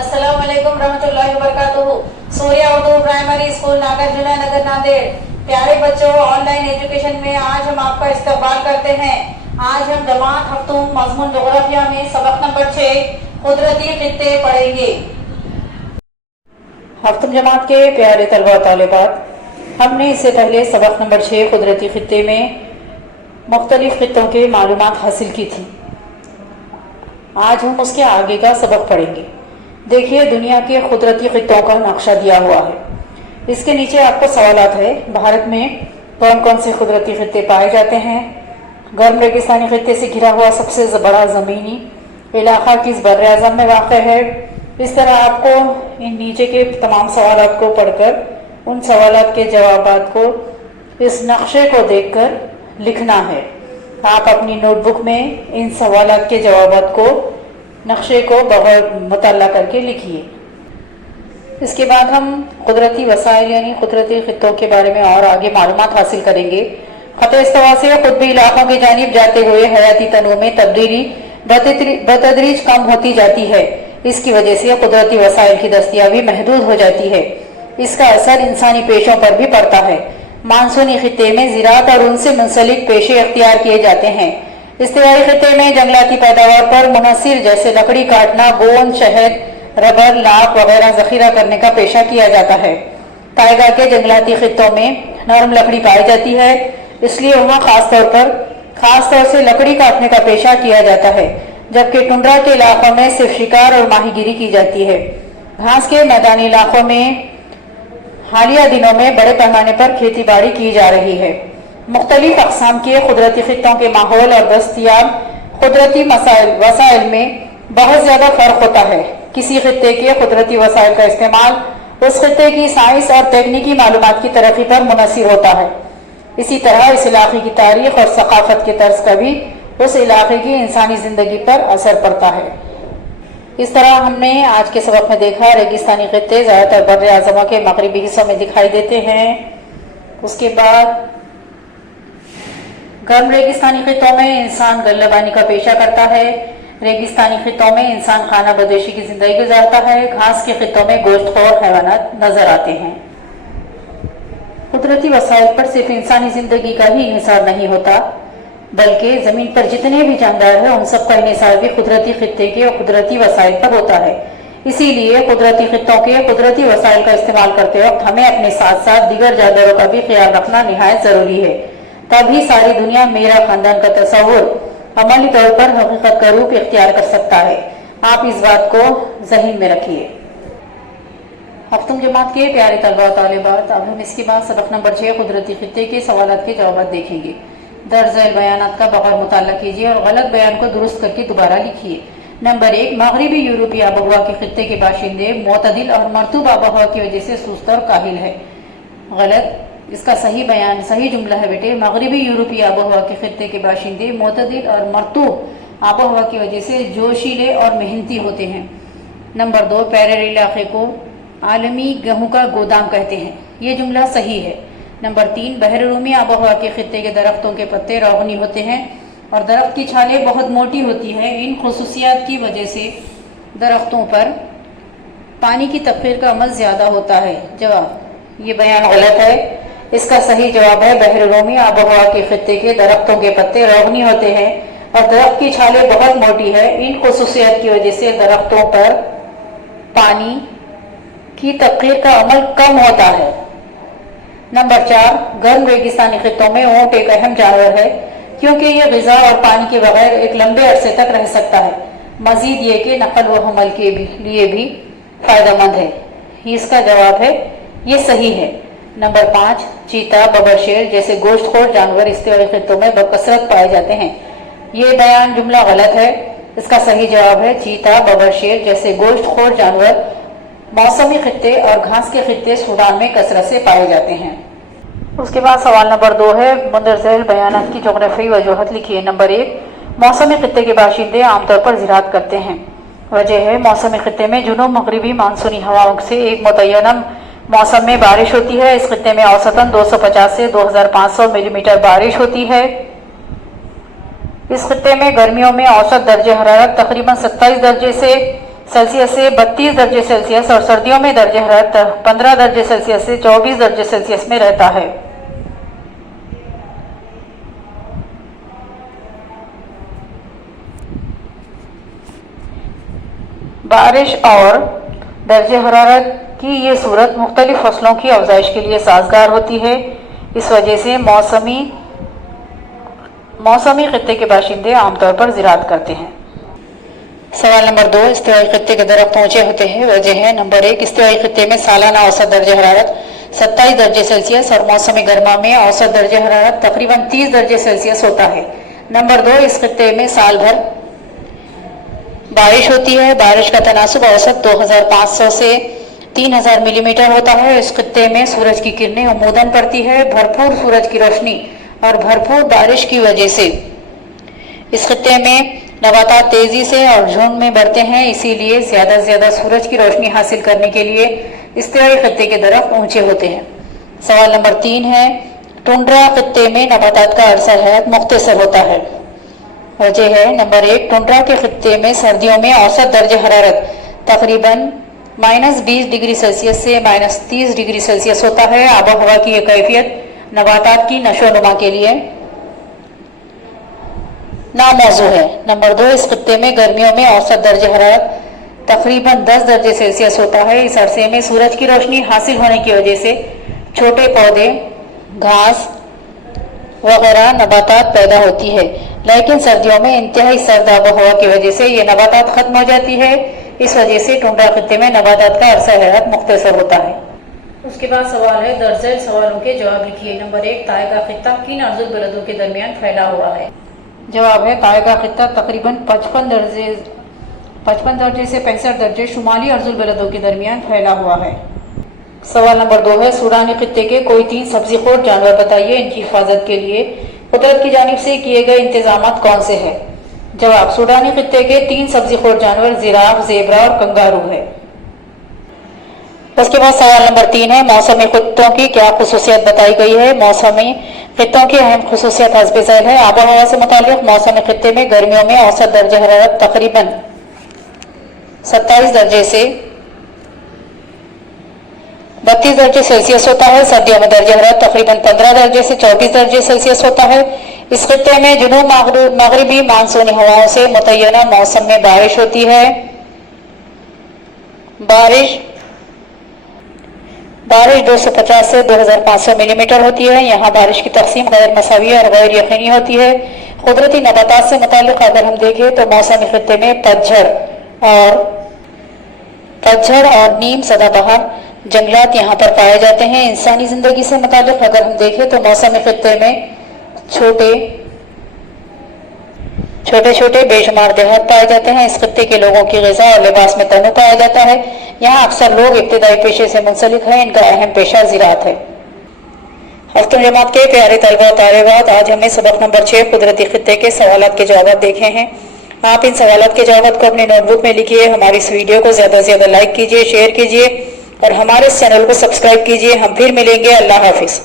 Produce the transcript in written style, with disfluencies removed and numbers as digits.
अस्सलाम वालेकुम रहमतुल्लाहि वबरकातुहू। सूर्या उर्दू प्राइमरी स्कूल नागार्जुना नगर नांदेड़। प्यारे बच्चों, ऑनलाइन एजुकेशन में आज हम आपका इस्तकबाल करते हैं। आज हम जमात हफ्तूम मज़मून जोग्राफिया में सबक नंबर 6 कुदरती खित्ते पढ़ेंगे। हफ्तूम जमात के प्यारे तलबा तालिबात, हमने इससे पहले सबक नंबर 6 कुदरती खित्ते में मुख्तलिफ खित्तों के मालूमात हासिल की थी। आज हम उसके आगे का सबक पढ़ेंगे। देखिए, दुनिया के कुदरती खित्तों का नक्शा दिया हुआ है। इसके नीचे आपको सवालात है। भारत में कौन कौन से कुदरती खित्ते पाए जाते हैं? गर्म रेगिस्तानी खित्ते से घिरा हुआ सबसे बड़ा ज़मीनी इलाका किस बर्र आज़म में वाक़ है? इस तरह आपको इन नीचे के तमाम सवालात को पढ़कर उन सवालात के जवाबात को इस नक्शे को देखकर लिखना है। आप अपनी नोटबुक में इन सवालात के जवाबात को नक्शे को बगैर मुताला करके लिखिए। इसके बाद हम कुदरती वसाइल यानी कुदरती खित्तों के बारे में और आगे मालूमात हासिल करेंगे। ख़त इस्तवा से क़ुतबी इलाक़ों की जानिब जाते हुए हयाती तनों में तब्दीली बतदरीज कम होती जाती है। इसकी वजह से कुदरती वसाइल की दस्तियाबी महदूद हो जाती है। इसका असर इंसानी पेशों पर भी पड़ता है। मानसूनी खित्ते में ज़राअत और उनसे मुंसलिक पेशे अख्तियार किए जाते हैं। इस्तिवाई खित्ते में जंगलाती पैदावार पर मुनहसिर जैसे लकड़ी काटना, गोंद, शहद, रबर, लाख वगैरह ज़ख़ीरा करने का पेशा किया जाता है। ताइगा के जंगलाती खित्तों में नरम लकड़ी पाई जाती है, इसलिए वहाँ खास तौर से लकड़ी काटने का पेशा किया जाता है, जबकि टुंड्रा के इलाकों में सिर्फ शिकार और माहीगिरी की जाती है। घास के मैदानी इलाकों में हालिया दिनों में बड़े पैमाने पर खेती बाड़ी की जा रही है। मुख्तलिफ अक़साम के कुदरती खित्तों के माहौल और दस्तियाब कुदरती वसाइल में बहुत ज़्यादा फ़र्क होता है। किसी खित्ते के कुदरती वसाइल का इस्तेमाल उस खित्ते की साइंस और तकनीकी मालूमात की तरक्की पर मुनहसिर होता है। इसी तरह इस इलाके की तारीख और सकाफत के तर्ज का भी उस इलाके की इंसानी ज़िंदगी पर असर पड़ता है। इस तरह हमने आज के सबक में देखा, रेगिस्तानी खित्ते ज़्यादातर बर्र आज़म के मगरबी हिस्सों में दिखाई देते हैं। उसके बाद गर्म रेगिस्तानी खित्तों में इंसान गल्लबानी का पेशा करता है। रेगिस्तानी खित्तों में इंसान खाना बदोशी की जिंदगी गुजारता है। घास के खित्तों में गोश्तखोर हैवानात नजर आते हैं। कुदरती वसाइल पर सिर्फ इंसानी जिंदगी का ही इन्हिसार नहीं होता, बल्कि जमीन पर जितने भी जानदार हैं उन सब का इन्हिसार भी कुदरती खित्ते के और कुदरती वसाइल पर होता है। इसीलिए कुदरती खित्तों के कुदरती वसाइल का इस्तेमाल करते वक्त हमें अपने साथ साथ दीगर जानदारों का भी ख्याल रखना निहायत ज़रूरी है। तभी सारी दुनिया मेरा खानदान का तस्वुर अमली तौर पर हकीकत का रूप इख्तियार कर सकता है। आप इस बात को ज़हन में रखिए। हफ्तूम जमात के प्यारे तलबा तालिबात, अब हम इसके बाद सबक नंबर 6 कुदरती खित्ते के सवालात के जवाब देखेंगे। दर्ज झैल बयानात का बगैर मुताला कीजिए और गलत बयान को दुरुस्त करके दोबारा लिखिए। नंबर 1, मगरबी यूरोपीय आबोहवा के खित्ते के बाशिंदे मोतदिल और मरतूब आबोहवा की वजह से सुस्त और काहिल है। गलत। इसका सही जुमला है बेटे, मगरबी यूरोपीय आबोहवा के खित्ते के बाशिंदे मोतदिल और मरतूब आबोहवा की वजह से जोशीले और मेहनती होते हैं। नंबर 2, पैरेर इलाके को आलमी गेहूं का गोदाम कहते हैं। ये जुमला सही है। नंबर 3, बहर रूमी आबोहवा के खित्ते के दरख्तों के पत्ते रोगनी होते हैं और दरख्त की छालें बहुत मोटी होती है। इन खुसूसियात की वजह से दरख्तों पर पानी की तफरीर का अमल ज़्यादा होता है। जवाब, ये बयान गलत है। इसका सही जवाब है, बहर रूमी आबोहवा के खित्ते के दरख्तों के पत्ते रोगनी होते हैं और दरख्त की छालें बहुत मोटी है। इन खुसूसियात की वजह से दरख्तों पर पानी की तफरीर का अमल कम होता है। नंबर 4, गर्म रेगिस्तानी खित्तों में ऊंट एक अहम जानवर है, क्योंकि यह ग़िज़ा और पानी के बगैर एक लंबे अरसे तक रह सकता है। मजीद ये कि नकल व हमल के लिए भी फ़ायदेमंद है। इसका जवाब है, ये सही है। नंबर 5, चीता, बबरशेर जैसे गोश्तखोर जानवर इस्तिवाई खित्तों में बकसरत पाए जाते हैं। ये बयान जुमला गलत है। इसका सही जवाब है, चीता, बबरशेर जैसे गोश्तखोर जानवर मौसमी खित्ते और घास के खित्ते सूडान में कसरत से पाए जाते हैं। उसके बाद सवाल नंबर 2 है, मुंदरज झैल बयानात की जोग्राफी वजूहत लिखिए। नंबर 1, मौसमी खित्ते के बाशिंदे आमतौर पर ज़राअत करते हैं। वजह है, मौसमी खित्ते में जुनूब मगरबी मानसूनी हवाओं से एक मुतय्यना मौसम में बारिश होती है। इस खित्ते में औसतन 250 से 2500 मिलीमीटर बारिश होती है। इस खित्ते में गर्मियों में औसत दर्जे हरारत तकरीबन 27 दर्जे से सेल्सियस से 32 दर्जे सेल्सियस और सर्दियों में दर्ज हरारत 15 दर्जे सेल्सियस से 24 दर्जे सेल्सियस में रहता है। बारिश और दर्ज हरारत की ये सूरत मुख्तलिफ फसलों की अफजाइश के लिए साजगार होती है। इस वजह से मौसमी खित्ते के बाशिंदे आमतौर पर ज़राअत करते हैं। सवाल नंबर 2, इस्तिवाई खित्ते के दरख्त ऊंचे होते हैं, वजह है। नंबर 1, इस्तिवाई खित्ते में सालाना औसत दर्ज हरारत 27 दर्जे सेल्सियस और मौसम गर्मा में औसत दर्ज हरारत तकरीबन 30 दर्जे सेल्सियस होता है। नंबर 2, इस खित्ते में साल भर बारिश होती है। बारिश का तनासुब औसत 2500 से 3000 मिलीमीटर होता है। इस खित्ते में सूरज की किरणें उमूदन पड़ती है। भरपूर सूरज की रोशनी और भरपूर बारिश की वजह से इस खित्ते में नबातात तेजी से और झुंड में बढ़ते हैं, इसीलिए ज़्यादा से ज़्यादा सूरज की रोशनी हासिल करने के लिए इस्तिवाई खित्ते के दरख्त ऊंचे होते हैं। सवाल नंबर 3 है, टुंड्रा खित्ते में नबातात का अरसा हयात मुख्तसर होता है, वजह है। नंबर 1, टुंड्रा के खित्ते में सर्दियों में औसत दर्ज हरारत तकरीबन -20 डिग्री सेल्सियस से -30 डिग्री सेल्सियस होता है। आबो हवा की यह कैफियत नबातात की नशोनुमा के लिए नामौजू है। नंबर 2, इस खित्ते में गर्मियों में औसत दर्ज हरारत तकरीबन 10 दर्जे सेल्सियस होता है। इस अरसे में सूरज की रोशनी हासिल होने की वजह से छोटे पौधे, घास वगैरह नबातात पैदा होती है, लेकिन सर्दियों में इंतहाई सर्द आबोहवा की वजह से ये नबातात खत्म हो जाती है। इस वजह से टुंड्रा खित्ते में नबातात का अरसा हयात मुख्तसर होता है। उसके बाद सवाल है, दर्जल सवालों के जवाब लिखिए। नंबर 1, ताए का खित्ता किन अर्जुल बलदों के दरमियान फैला हुआ है? जवाब है, ताए का खित्ता तकरीबन 55 दर्जे से 65 दर्जे शुमाली अर्जुल बलदों के दरमियान फैला हुआ है। सवाल नंबर 2 है, सूडानी खित्ते के कोई 3 सब्जीखोर जानवर बताइए, इनकी हिफाजत के लिए कुदरत की जानिब से किए गए इंतजामात कौन से हैं? जवाब, सूडानी खित्ते के 3 सब्जीखोर जानवर जिराफ, ज़ेबरा और कंगारू है। उसके बाद सवाल नंबर 3 है, मौसमी खित्तों की क्या खुसूसियत बताई गई है? मौसमी खित्तों की अहम खुसूसियत हस्ब ज़ैल है। आबो हवा से मुताल्लिक़ मौसमी खित्ते में गर्मियों में औसत दर्ज हरारत तकरीबन 27 दर्जे से 32 दर्जे सेल्सियस होता है। सर्दियों में दर्ज हरारत तकरीबन 15 दर्जे से 24 दर्जे सेल्सियस होता है। इस खित्ते में जुनूब मगरिबी मानसूनी हवाओं से मुतय्यना मौसम में बारिश होती है। बारिश 250 से 2500 मिलीमीटर होती है। यहाँ बारिश की तकसीम गैर मसावी और गैर यकीनी होती है। कुदरती नबातात से मुताल्लिक़ अगर हम देखें तो मौसमी खित्ते में पतझड़ और नीम सदाबहार जंगलात यहाँ पर पाए जाते हैं। इंसानी ज़िंदगी से मुताल्लिक़ अगर हम देखें तो मौसमी खित्ते में छोटे बेशुमार देहात पाए जाते हैं। इस खित्ते के लोगों की ग़िज़ा और लिबास में तनों पाया जाता है। यहाँ अक्सर लोग इब्तिदाई पेशे से मुंसलिक हैं। इनका अहम पेशा ज़राअत है। हफ्तुल जमात के प्यारे तलबा और तालिबात, आज हमने सबक नंबर 6 कुदरती खित्ते के सवालात के जवाब देखे हैं। आप इन सवालात के जवाब को अपनी नोटबुक में लिखिए। हमारी इस वीडियो को ज़्यादा से ज़्यादा लाइक कीजिए, शेयर कीजिए और हमारे इस चैनल को सब्सक्राइब कीजिए। हम फिर मिलेंगे। अल्लाह हाफिज़।